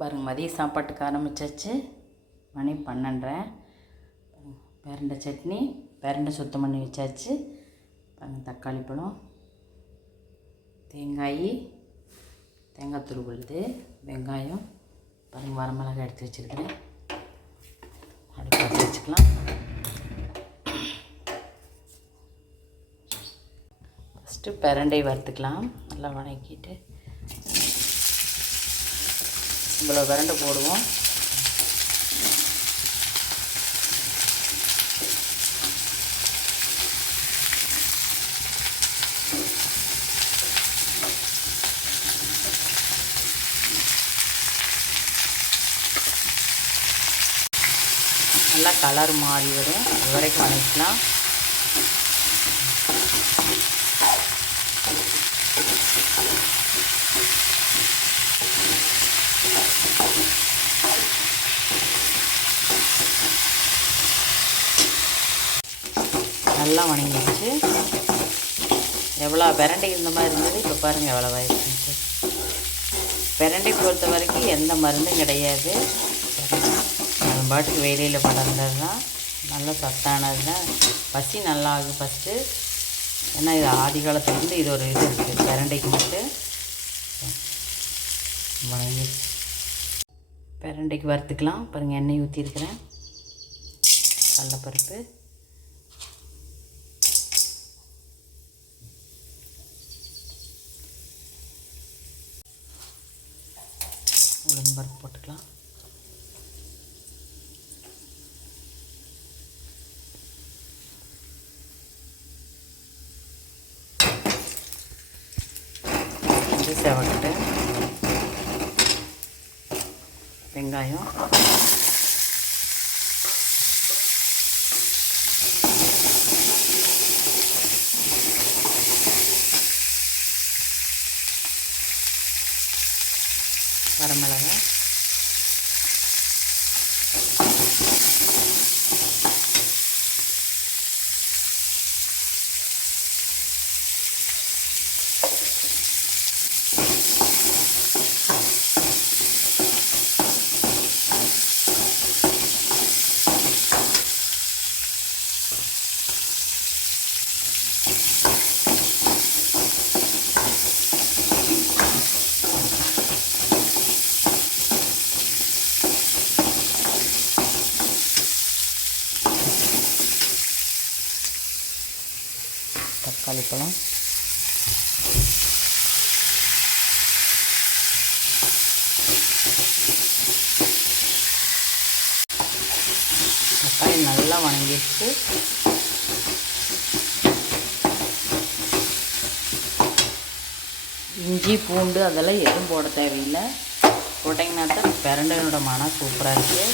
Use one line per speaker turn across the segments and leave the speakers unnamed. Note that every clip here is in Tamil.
பாருங்க மதிய சாப்பாட்டுக்கு ஆரம்பிச்சாச்சு. மணி பன்னெண்டரை. பேரண்டை சட்னி பேரண்டை சுத்தம் பண்ணி வச்சாச்சு. பாருங்க தக்காளி பழம் தேங்காய் தேங்காய் துருவலுது வெங்காயம் பாருங்க வரமிளகாய் எடுத்து வச்சுருக்கிறேன். அப்படி வச்சுக்கலாம். ஃபஸ்ட்டு பெரண்டை வறுத்துக்கலாம். நல்லா வணக்கிட்டு இவ்வளோ விரண்டை போடுவோம். நல்லா கலர் மாறி வரும். அது வரைக்கும் வணக்கலாம் நல்லா வணங்கிடுச்சு எவ்வளோ பிரண்டை இந்த மாதிரி இருந்தது இப்போ பாருங்கள் எவ்வளோ ஆயிடுச்சு பிரண்டை பொறுத்த வரைக்கும் எந்த மருந்தும் கிடையாது. பாட்டுக்கு வெயிலில் படர்ந்தது தான் நல்ல சத்தானது தான் பசி நல்லா ஆகும் ஃபஸ்ட்டு ஏன்னா இது ஆதி காலத்துலேருந்து இது ஒரு இது இருக்குது பிரண்டைக்கு மட்டும். வணங்கிடுச்சு பிரண்டைக்கு வறுத்துக்கலாம். பாருங்கள் எண்ணெய் ஊற்றிருக்கிறேன் கடலப்பருப்பு. உளுந்து பருப்பு போட்டுக்கலாம். இது வெங்காயம். வரமிளகாய் தக்காளி தக்காளி நல்லா வணங்கிடுச்சு. இஞ்சி பூண்டு அதெல்லாம் எதுவும் போட தேவையில்லை. போட்டிங்கன்னா தான் பிரண்டனோட மனம் சூப்பராக இருக்குது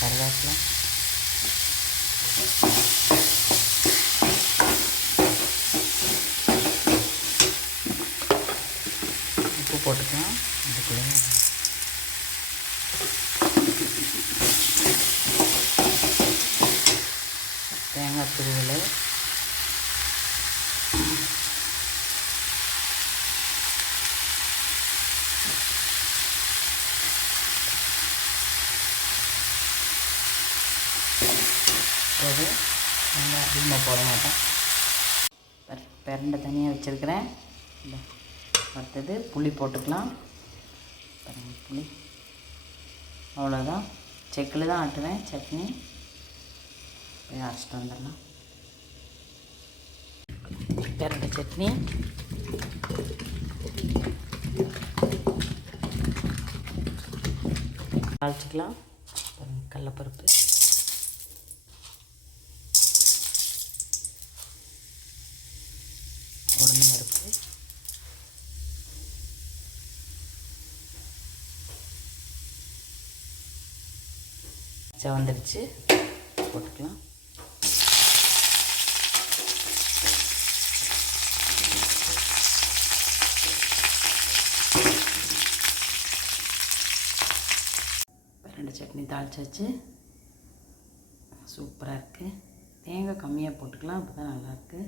கருவேப்பிலை. உப்பு போட்டுக்கலாம். இதுக்குள்ளே தேங்காய் துருவலை. போது நல்லா அதிகமாக போட மாட்டேன் பெர- பிரண்டை தனியாக வச்சுருக்கிறேன். அடுத்தது புளி போட்டுக்கலாம். புளி. அவ்வளோதான் செக்கில் தான் ஆட்டுவேன் சட்னி. போய் அரைச்சிட்டு வந்துடலாம். பிரண்டை சட்னி. தாளிச்சிக்கலாம். கடலப்பருப்பு. உடனே பருப்பு வந்துடுச்சு. போட்டுக்கலாம். ரெண்டு சட்னி தாளிச்சாச்சு. சூப்பராக இருக்குது தேங்காய் கம்மியாக போட்டுக்கலாம் அப்போ தான் நல்லாயிருக்கு